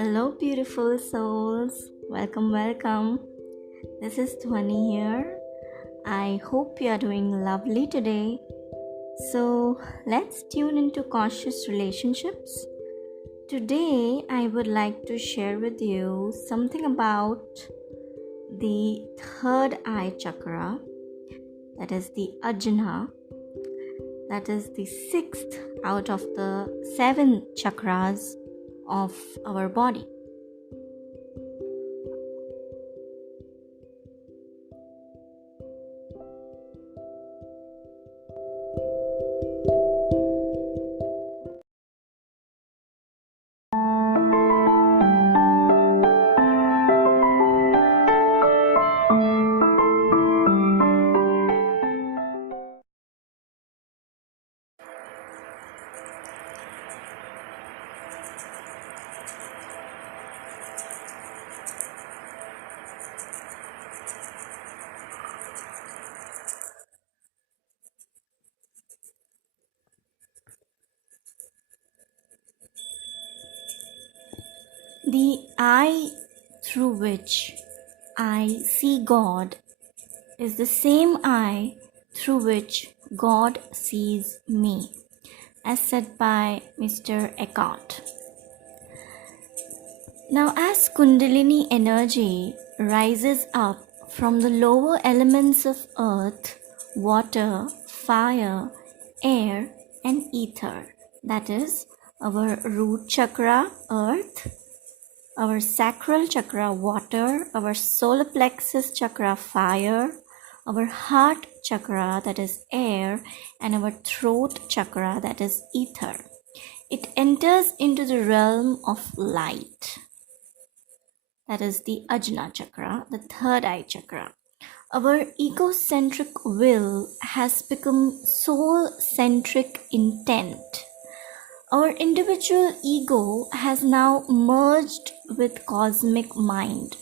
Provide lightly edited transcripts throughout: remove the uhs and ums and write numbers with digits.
Hello, beautiful souls. Welcome, welcome. This is Dhwani here. I hope you are doing lovely today. So, let's tune into Conscious Relationships. Today, I would like to share with you something about the third eye chakra, that is the Ajna, that is the sixth out of the 7 chakras of our body. The eye through which I see God is the same eye through which God sees me, as said by Mr. Eckhart. Now, as Kundalini energy rises up from the lower elements of earth, water, fire, air, and ether, that is, our root chakra, earth, our sacral chakra, water, our solar plexus chakra, fire, our heart chakra, that is air, and our throat chakra, that is ether. It enters into the realm of light, that is the Ajna chakra, the third eye chakra. Our egocentric will has become soul-centric intent. Our individual ego has now merged with cosmic mind.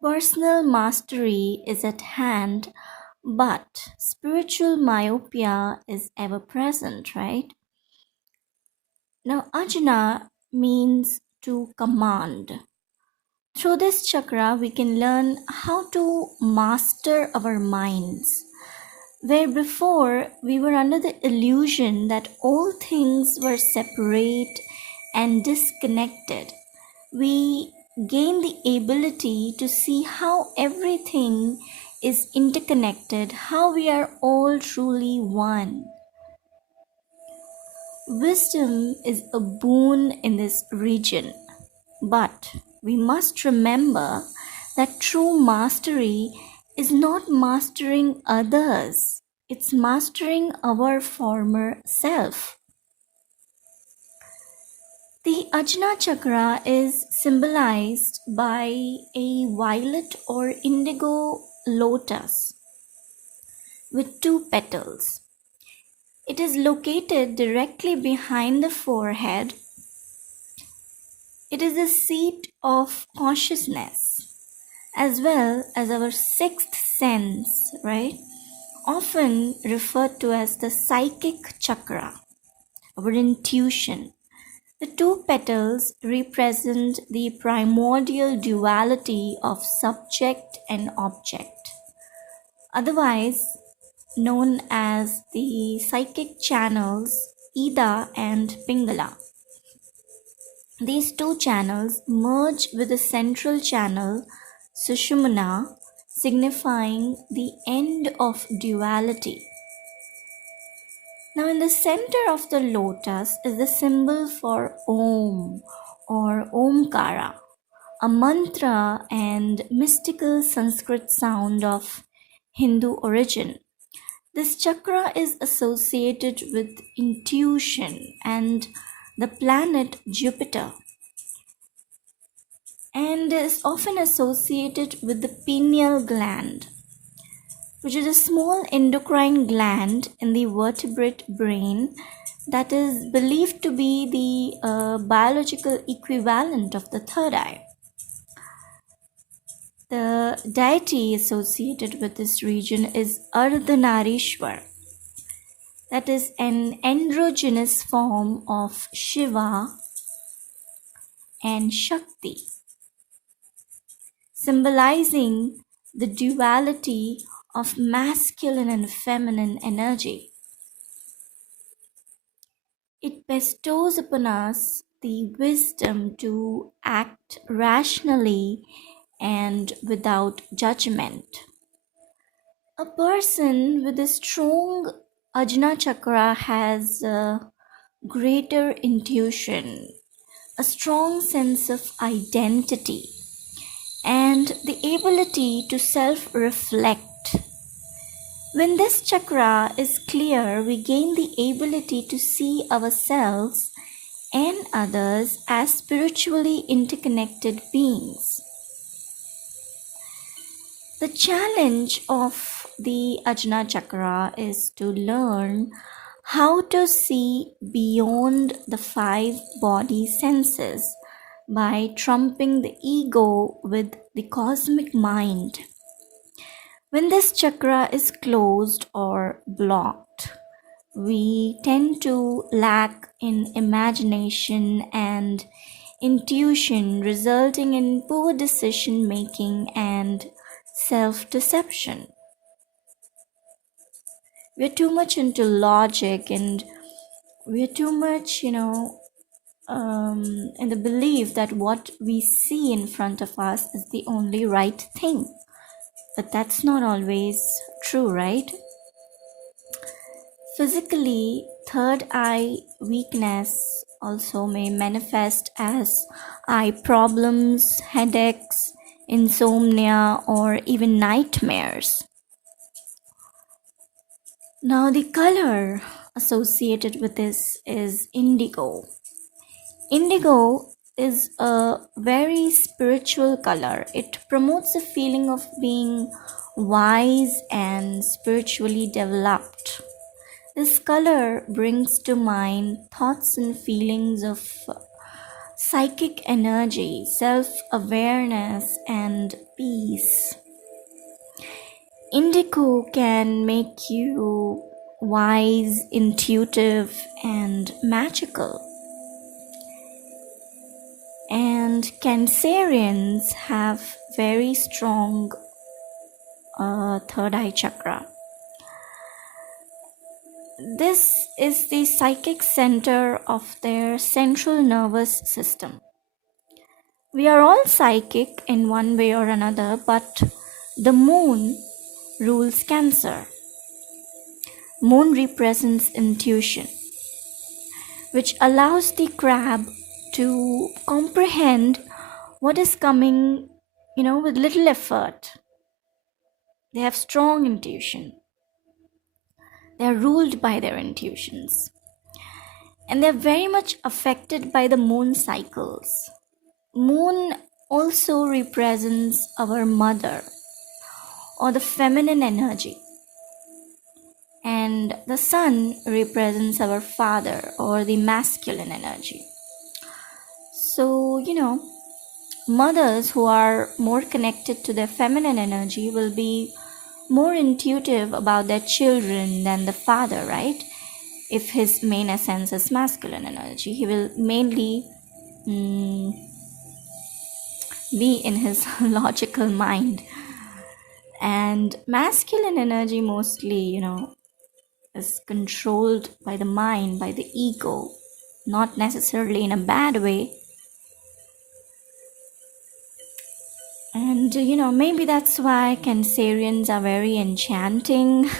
Personal mastery is at hand, but spiritual myopia is ever present, right? Now, Ajna means to command. Through this chakra, we can learn how to master our minds. Where before we were under the illusion that all things were separate and disconnected, we gain the ability to see how everything is interconnected, how we are all truly one. Wisdom is a boon in this region, but we must remember that true mastery is not mastering others, it's mastering our former self. The Ajna chakra is symbolized by a violet or indigo lotus with 2 petals. It is located directly behind the forehead. It is the seat of consciousness as well as our 6th sense, right? Often referred to as the psychic chakra, our intuition. The 2 petals represent the primordial duality of subject and object, otherwise known as the psychic channels Ida and Pingala. These 2 channels merge with the central channel Sushumna, signifying the end of duality. Now, in the center of the lotus is the symbol for Om or Omkara, a mantra and mystical Sanskrit sound of Hindu origin. This chakra is associated with intuition and the planet Jupiter, and is often associated with the pineal gland, which is a small endocrine gland in the vertebrate brain that is believed to be the biological equivalent of the third eye. The deity associated with this region is Ardhanarishwar, that is an androgynous form of Shiva and Shakti, symbolizing the duality of masculine and feminine energy. It bestows upon us the wisdom to act rationally and without judgment. A person with a strong Ajna chakra has a greater intuition, a strong sense of identity, and the ability to self reflect. When this chakra is clear, we gain the ability to see ourselves and others as spiritually interconnected beings. The challenge of the Ajna chakra is to learn how to see beyond the five body senses by trumping the ego with the cosmic mind. When this chakra is closed or blocked, we tend to lack in imagination and intuition, resulting in poor decision making and self deception. We're too much into logic, and we're too much, in the belief that what we see in front of us is the only right thing. But that's not always true, right? Physically, third eye weakness also may manifest as eye problems, headaches, insomnia, or even nightmares. Now, the color associated with this is indigo. Indigo is a very spiritual color. It promotes a feeling of being wise and spiritually developed. This color brings to mind thoughts and feelings of psychic energy, self awareness, and peace. Indigo can make you wise, intuitive, and magical. And Cancerians have very strong third eye chakra. This is the psychic center of their central nervous system. We are all psychic in one way or another, but the moon rules Cancer. Moon represents intuition, which allows the crab to comprehend what is coming, with little effort. They have strong intuition. They are ruled by their intuitions. And they're very much affected by the moon cycles. Moon also represents our mother or the feminine energy. And the sun represents our father or the masculine energy. So, mothers who are more connected to their feminine energy will be more intuitive about their children than the father, right? If his main essence is masculine energy, he will mainly be in his logical mind. And masculine energy mostly, is controlled by the mind, by the ego, not necessarily in a bad way. And maybe that's why Cancerians are very enchanting.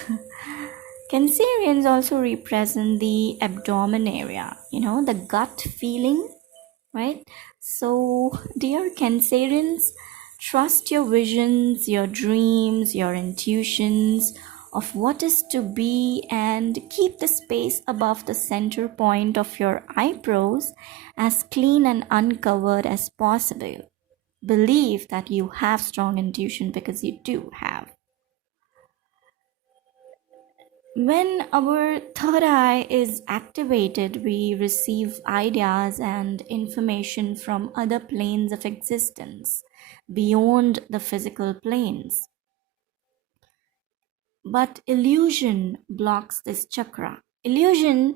Cancerians also represent the abdomen area, the gut feeling, right? So, dear Cancerians, trust your visions, your dreams, your intuitions of what is to be, and keep the space above the center point of your eyebrows as clean and uncovered as possible. Believe that you have strong intuition, because you do have. When our third eye is activated, we receive ideas and information from other planes of existence beyond the physical planes. But illusion blocks this chakra. Illusion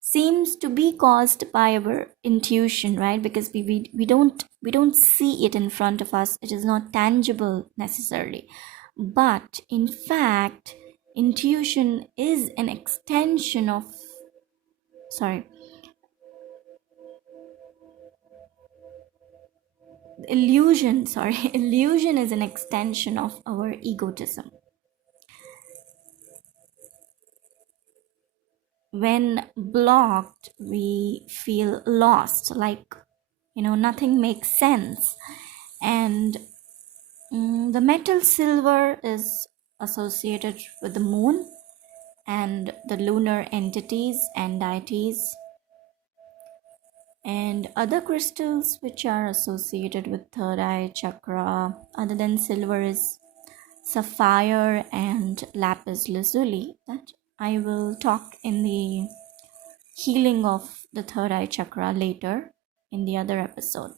seems to be caused by our intuition, right? Because we don't see it in front of us. It is not tangible necessarily, but in fact intuition is an extension of, sorry, illusion is an extension of our egotism. When blocked, we feel lost, like, nothing makes sense. And the metal silver is associated with the moon and the lunar entities and deities, and other crystals which are associated with third eye chakra other than silver is sapphire and lapis lazuli, that I will talk in the healing of the third eye chakra later in the other episode.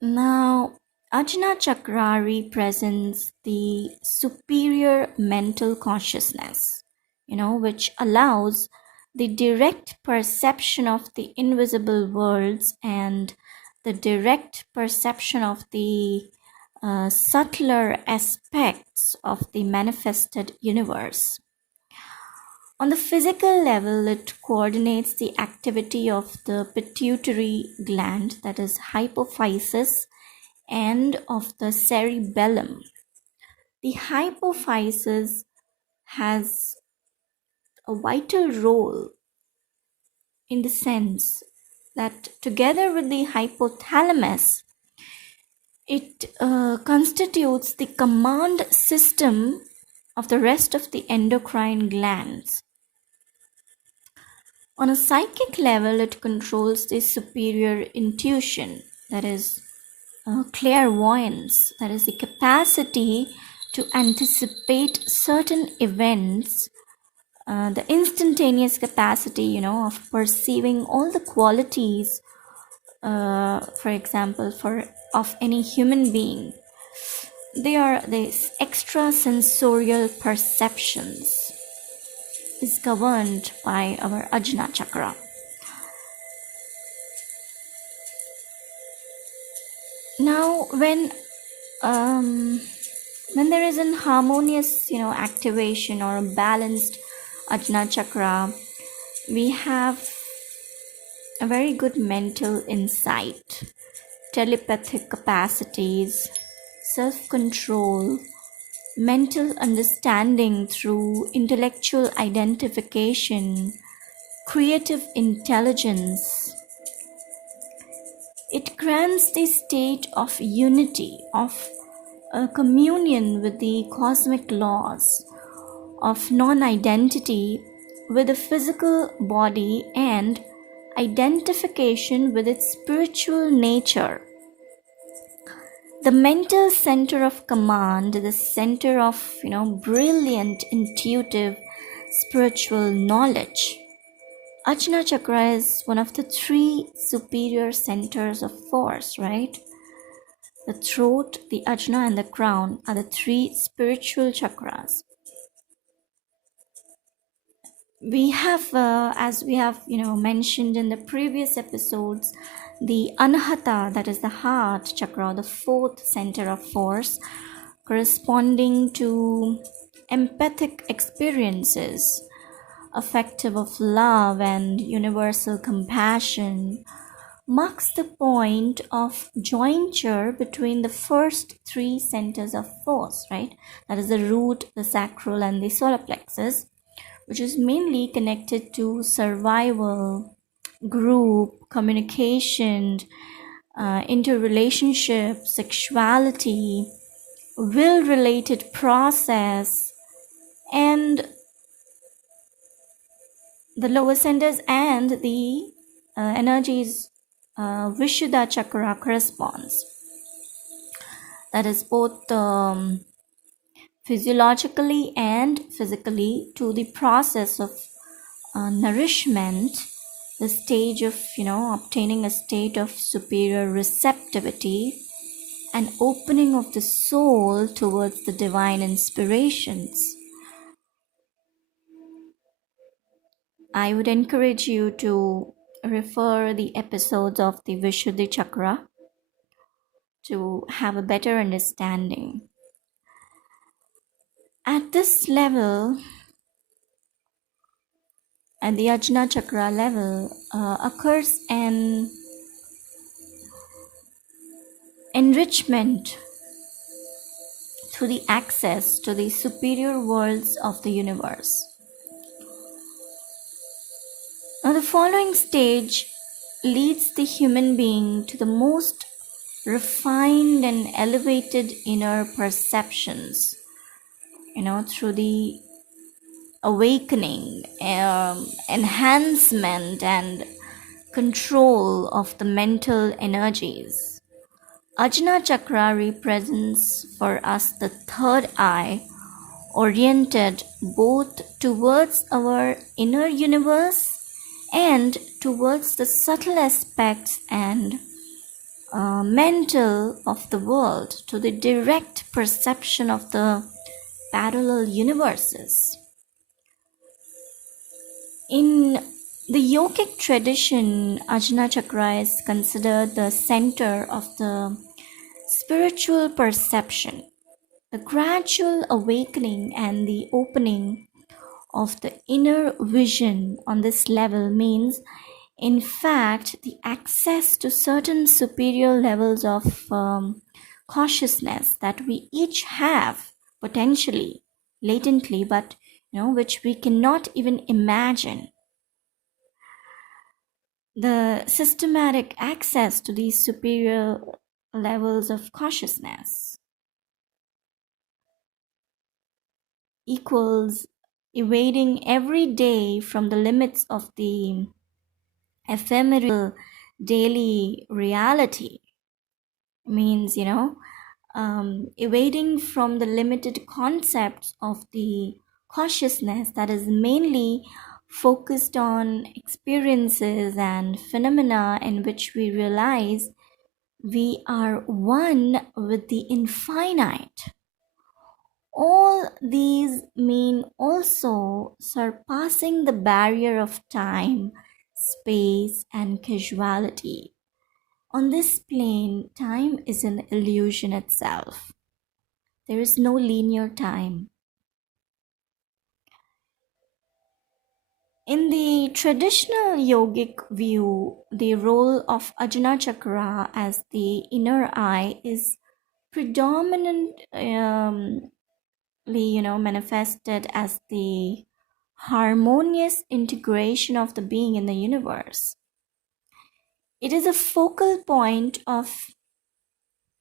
Now, Ajna chakra represents the superior mental consciousness, which allows the direct perception of the invisible worlds and the direct perception of the subtler aspects of the manifested universe. On the physical level, it coordinates the activity of the pituitary gland, that is hypophysis, and of the cerebellum. The hypophysis has a vital role in the sense that together with the hypothalamus, it constitutes the command system of the rest of the endocrine glands. On a psychic level, it controls the superior intuition, that is clairvoyance, that is the capacity to anticipate certain events, the instantaneous capacity, of perceiving all the qualities, for example, of any human being. They are these extrasensorial perceptions is governed by our Ajna chakra. Now, when there is an harmonious, activation or a balanced Ajna chakra, we have a very good mental insight, telepathic capacities, self-control, mental understanding through intellectual identification, creative intelligence. It grants the state of unity, of a communion with the cosmic laws, of non-identity with the physical body, and identification with its spiritual nature. The mental center of command, the center of, brilliant, intuitive, spiritual knowledge. Ajna chakra is one of the three superior centers of force, right? The throat, the Ajna, and the crown are the three spiritual chakras. We have, as we have, mentioned in the previous episodes, the Anahata, that is the heart chakra, the fourth center of force, corresponding to empathic experiences, affective of love and universal compassion, marks the point of jointure between the first three centers of force, right? That is the root, the sacral, and the solar plexus, which is mainly connected to survival, group, communication, interrelationship, sexuality, will-related process, and the lower centers and the energies Vishuddha chakra corresponds. That is both physiologically and physically to the process of nourishment, the stage of, obtaining a state of superior receptivity and opening of the soul towards the divine inspirations. I would encourage you to refer the episodes of the Vishuddhi Chakra to have a better understanding. At this level, at the Ajna Chakra level, occurs an enrichment through the access to the superior worlds of the universe. Now, the following stage leads the human being to the most refined and elevated inner perceptions, through the awakening, enhancement, and control of the mental energies. Ajna Chakra represents for us the third eye, oriented both towards our inner universe and towards the subtle aspects and mental of the world, to the direct perception of the parallel universes. In the yogic tradition, Ajna Chakra is considered the center of the spiritual perception. The gradual awakening and the opening of the inner vision on this level means, in fact, the access to certain superior levels of consciousness that we each have potentially, latently, but which we cannot even imagine. The systematic access to these superior levels of consciousness equals evading every day from the limits of the ephemeral daily reality. Means, evading from the limited concepts of the consciousness that is mainly focused on experiences and phenomena in which we realize we are one with the infinite. All these mean also surpassing the barrier of time, space, and causality. On this plane, time is an illusion itself. There is no linear time. In the traditional yogic view, the role of Ajna Chakra as the inner eye is predominantly, manifested as the harmonious integration of the being in the universe. It is a focal point of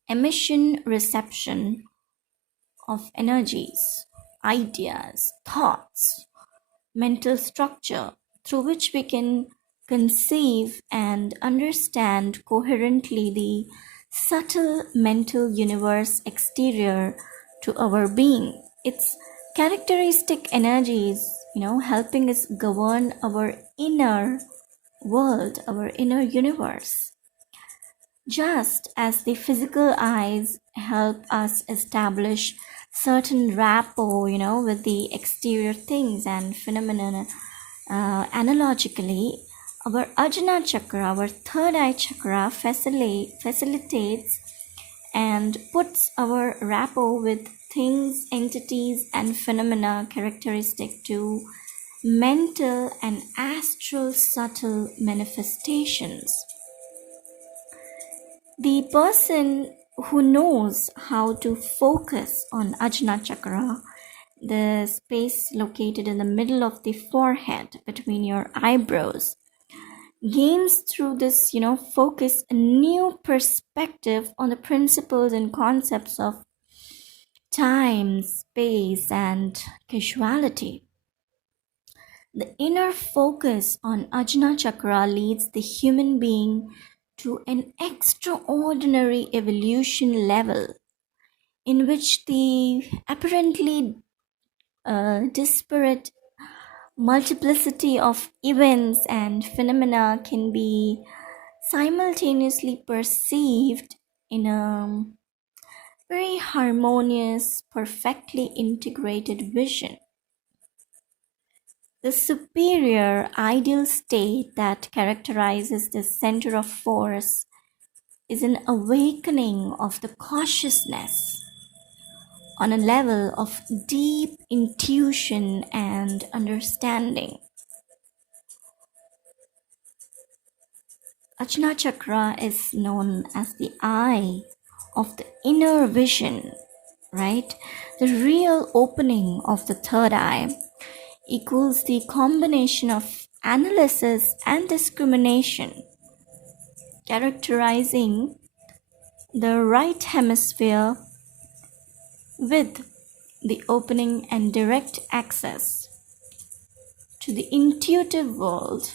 emission reception of energies, ideas, thoughts, mental structure through which we can conceive and understand coherently the subtle mental universe exterior to our being. Its characteristic energies, helping us govern our inner world, our inner universe. Just as the physical eyes help us establish certain rapport, with the exterior things and phenomena, analogically, our Ajna Chakra, our third eye chakra, facilitates and puts our rapport with things, entities, and phenomena characteristic to mental and astral subtle manifestations. The person who knows how to focus on Ajna Chakra, the space located in the middle of the forehead between your eyebrows, gains through this, focus a new perspective on the principles and concepts of time, space, and causality. The inner focus on Ajna Chakra leads the human being to an extraordinary evolution level in which the apparently disparate multiplicity of events and phenomena can be simultaneously perceived in a very harmonious, perfectly integrated vision. The superior ideal state that characterizes the center of force is an awakening of the consciousness on a level of deep intuition and understanding. Ajna chakra is known as the eye of the inner vision, right? The real opening of the third eye equals the combination of analysis and discrimination, characterizing the right hemisphere with the opening and direct access to the intuitive world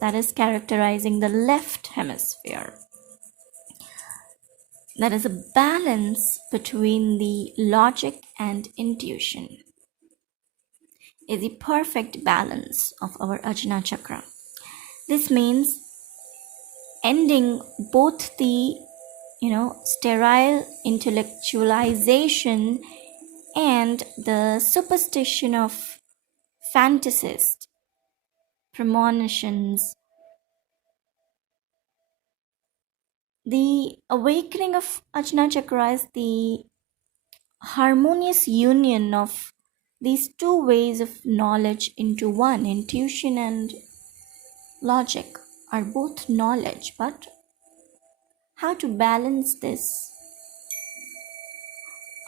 that is characterizing the left hemisphere. That is a balance between the logic and intuition, is the perfect balance of our Ajna chakra. This means ending both the sterile intellectualization and the superstition of fantasists, premonitions. The awakening of Ajna chakra is the harmonious union of these two ways of knowledge into one. Intuition and logic are both knowledge, but how to balance this?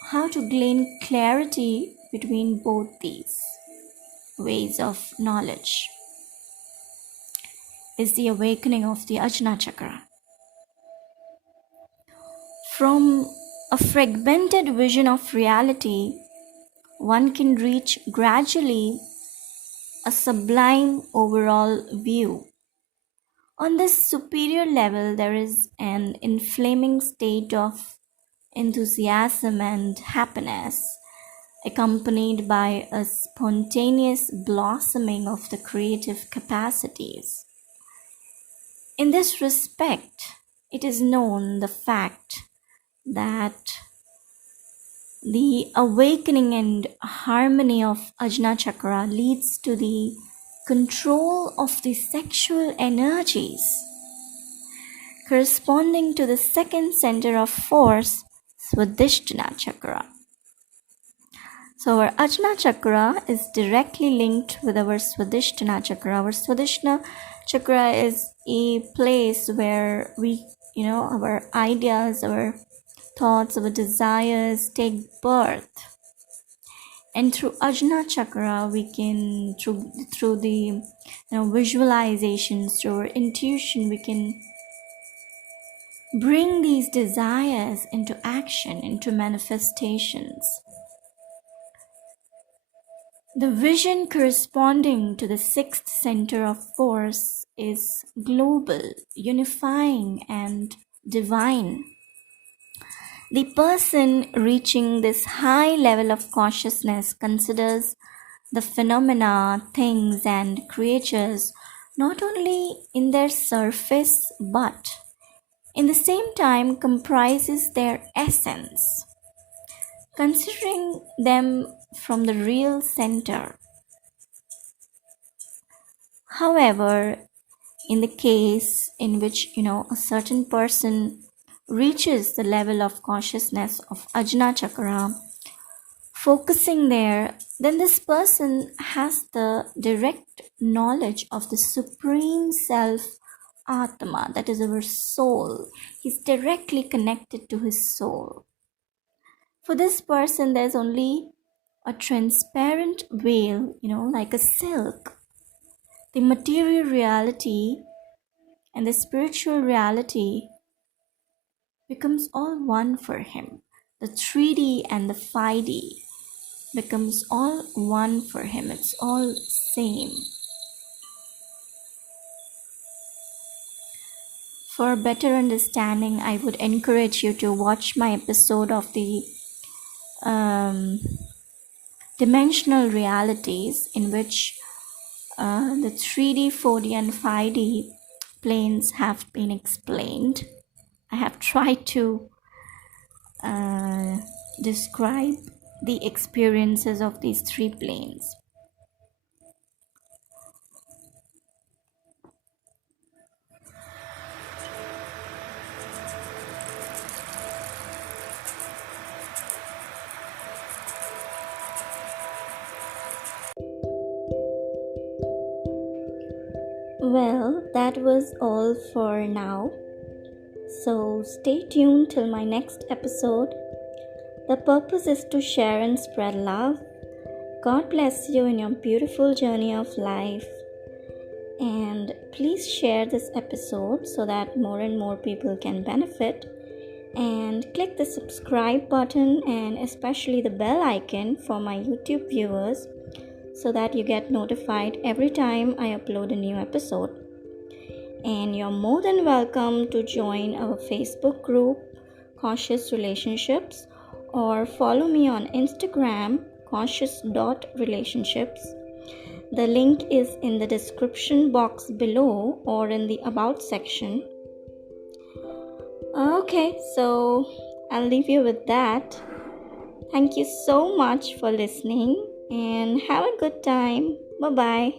How to gain clarity between both these ways of knowledge is the awakening of the Ajna chakra. From a fragmented vision of reality, one can reach gradually a sublime overall view. On this superior level, there is an inflaming state of enthusiasm and happiness, accompanied by a spontaneous blossoming of the creative capacities. In this respect, it is known the fact that the awakening and harmony of Ajna chakra leads to the control of the sexual energies, corresponding to the second center of force, Swadhisthana chakra. So our Ajna chakra is directly linked with our Swadhisthana chakra. Our Swadhisthana chakra is a place where our ideas, our thoughts, our desires take birth. And through Ajna chakra, we can, through the visualizations, through our intuition, we can bring these desires into action, into manifestations. The vision corresponding to the sixth center of force is global, unifying, and divine. The person reaching this high level of consciousness considers the phenomena, things, and creatures not only in their surface but in the same time comprises their essence, considering them from the real center. However, in the case in which a certain person reaches the level of consciousness of Ajna chakra, focusing there, then this person has the direct knowledge of the supreme self, Atma, that is our soul. He's directly connected to his soul. For this person, there's only a transparent veil, like a silk. The material reality and the spiritual reality becomes all one for him. The 3D and the 5D becomes all one for him. It's all same. For better understanding, I would encourage you to watch my episode of the dimensional realities, in which the 3D, 4D, and 5D planes have been explained. I have tried to describe the experiences of these three planes. Well, that was all for now. So stay tuned till my next episode. The purpose is to share and spread love. God bless you in your beautiful journey of life. And please share this episode so that more and more people can benefit. And click the subscribe button and especially the bell icon for my YouTube viewers so that you get notified every time I upload a new episode. And you're more than welcome to join our Facebook group, Conscious.Relationships, or follow me on Instagram, Conscious.Relationships. The link is in the description box below or in the About section. Okay, so I'll leave you with that. Thank you so much for listening and have a good time. Bye-bye.